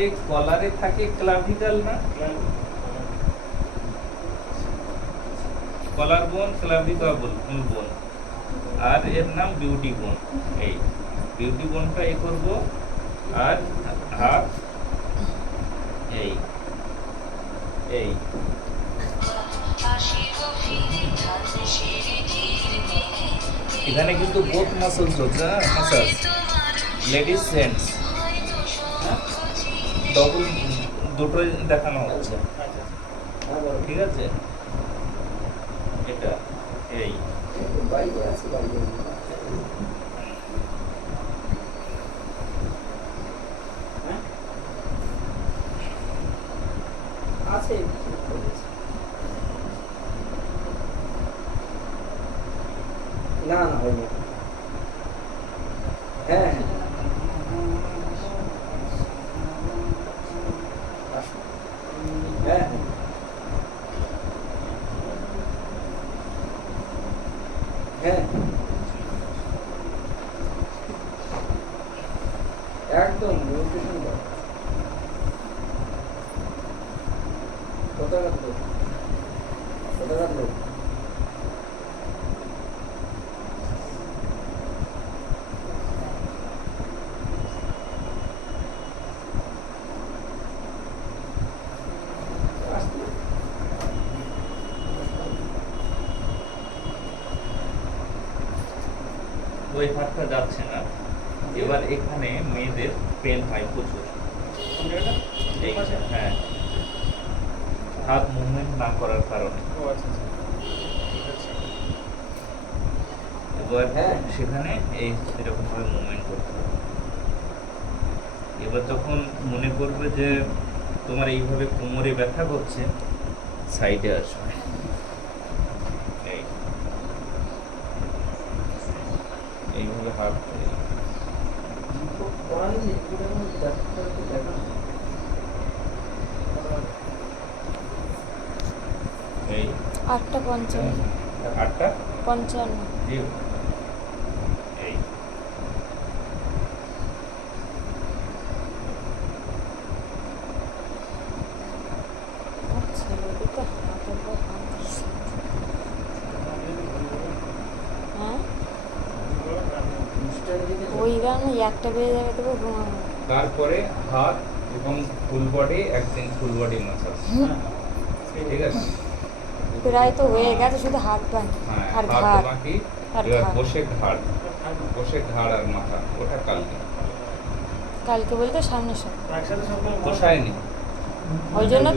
যে কলারে থাকে ক্লাভিকল না, কলার বোন ক্লাভিকল বোন, আর এর নাম বিউটি বোন। এই বিউটি বোনটা এ করব, আর হাফ এই এই এখানে কিন্তু বোথ মাসলস হচ্ছে, মাসাজ লেডিস হ্যান্ডস ডবল দুটোই দেখানো হচ্ছে, ঠিক আছে। এটা এই আছে না না হয়নি। হ্যাঁ হ্যাঁ হ্যাঁ একদম নিউট্রিশন দাও। কোথায় রাখলো কোথায় রাখলো ওই হাতটা যাচ্ছে না। এবার এখানে মেয়েদের পেন হয় প্রচুর, ঠিক আছে। হ্যাঁ, হাত মুভমেন্ট না করার কারণে। এবার সেখানে এই এরকম ভাবে মুভমেন্ট করতে হবে। এবার যখন মনে করবে যে তোমার এইভাবে কোমরে ব্যথা করছে, সাইডে আসবে, এই এইভাবে হাত এই 8:55 55 এই আচ্ছা লোকে তো হাতের পর হাত দিচ্ছে। হ্যাঁ ওই গান একটা বেজে যাবে তবে ঘুমাবো। তারপরে হাত এবং ফুল বডি, একদিন ফুল বডি মাসাজ, ঠিক আছে। প্রায় তো হয়ে গেছে, শুধু হাত বাকি হ্যাঁ, আর হাত ঘাড় বাকি। আর এবার ঘাড়। বসে ঘাড় আর মাথা, ওটা কালকে কালকে বলতে সামনের সপ্তাহে পোষায়নি। ওই জন্য